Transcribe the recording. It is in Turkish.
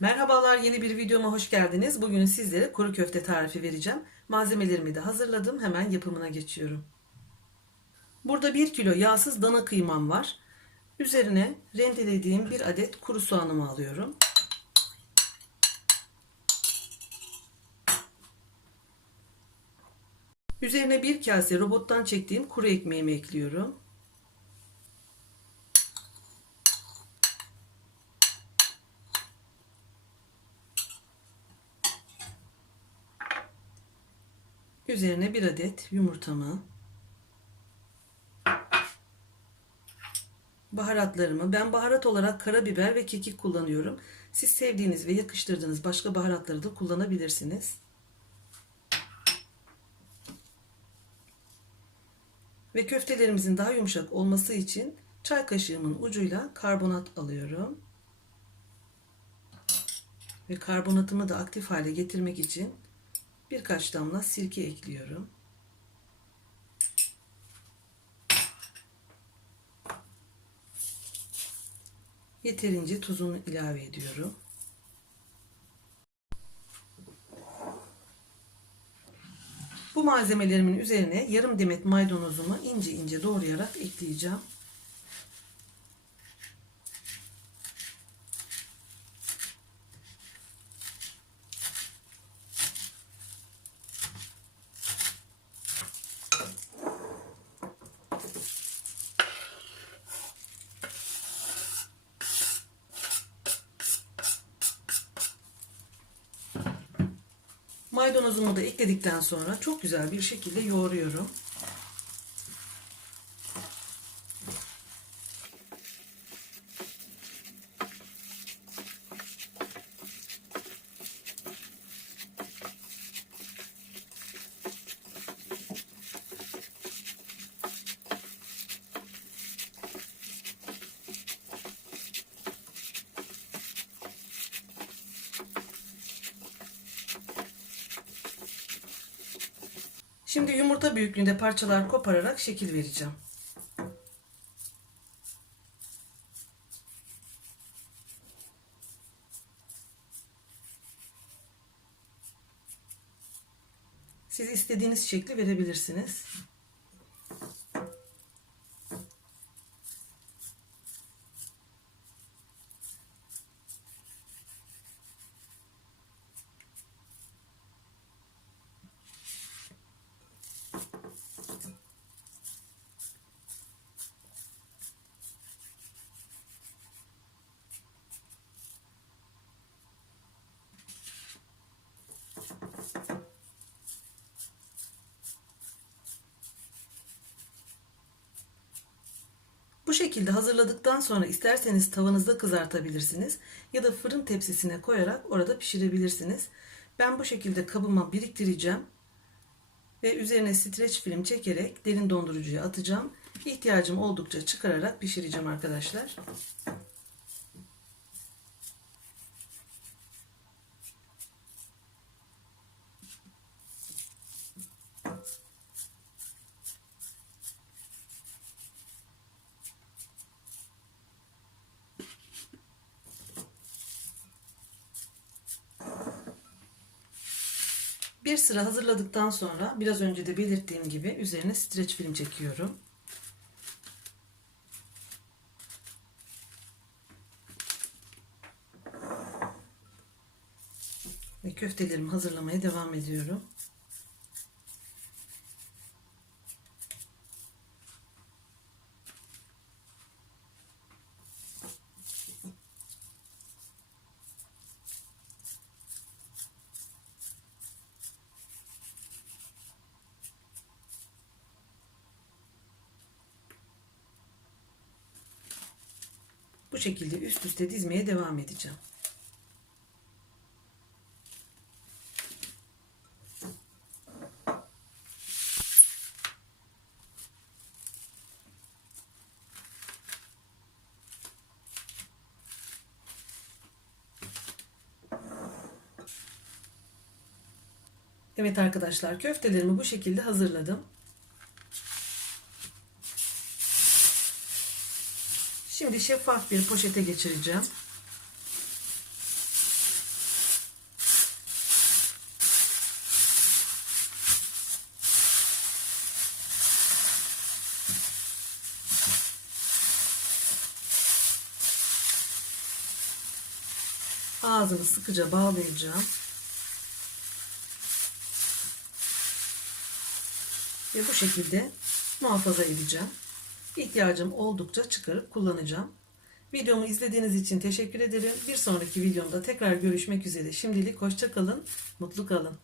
Merhabalar yeni bir videoma hoş geldiniz. Bugün sizlere kuru köfte tarifi vereceğim. Malzemelerimi de hazırladım. Hemen yapımına geçiyorum. Burada 1 kilo yağsız dana kıymam var. Üzerine rendelediğim bir adet kuru soğanımı alıyorum. Üzerine bir kase robottan çektiğim kuru ekmeğimi ekliyorum. Üzerine bir adet yumurtamı, baharatlarımı, ben baharat olarak karabiber ve kekik kullanıyorum. Siz sevdiğiniz ve yakıştırdığınız başka baharatları da kullanabilirsiniz. Ve köftelerimizin daha yumuşak olması için çay kaşığımın ucuyla karbonat alıyorum. Ve karbonatımı da aktif hale getirmek için birkaç damla sirke ekliyorum. Yeterince tuzunu ilave ediyorum. Bu malzemelerimin üzerine yarım demet maydanozumu ince ince doğrayarak ekleyeceğim. Maydanozumu da ekledikten sonra çok güzel bir şekilde yoğuruyorum. Şimdi yumurta büyüklüğünde parçalar kopararak şekil vereceğim. Siz istediğiniz şekli verebilirsiniz. Bu şekilde hazırladıktan sonra isterseniz tavanızda kızartabilirsiniz ya da fırın tepsisine koyarak orada pişirebilirsiniz. Ben bu şekilde kabıma biriktireceğim ve üzerine streç film çekerek derin dondurucuya atacağım. İhtiyacım oldukça çıkararak pişireceğim arkadaşlar. Bir sıra hazırladıktan sonra biraz önce de belirttiğim gibi üzerine streç film çekiyorum. Ve köftelerimi hazırlamaya devam ediyorum. Şekilde üst üste dizmeye devam edeceğim. Evet arkadaşlar köftelerimi bu şekilde hazırladım. Şimdi şeffaf bir poşete geçireceğim. Ağzını sıkıca bağlayacağım. Ve bu şekilde muhafaza edeceğim. İhtiyacım oldukça çıkarıp kullanacağım. Videomu izlediğiniz için teşekkür ederim. Bir sonraki videomda tekrar görüşmek üzere. Şimdilik hoşça kalın, mutlu kalın.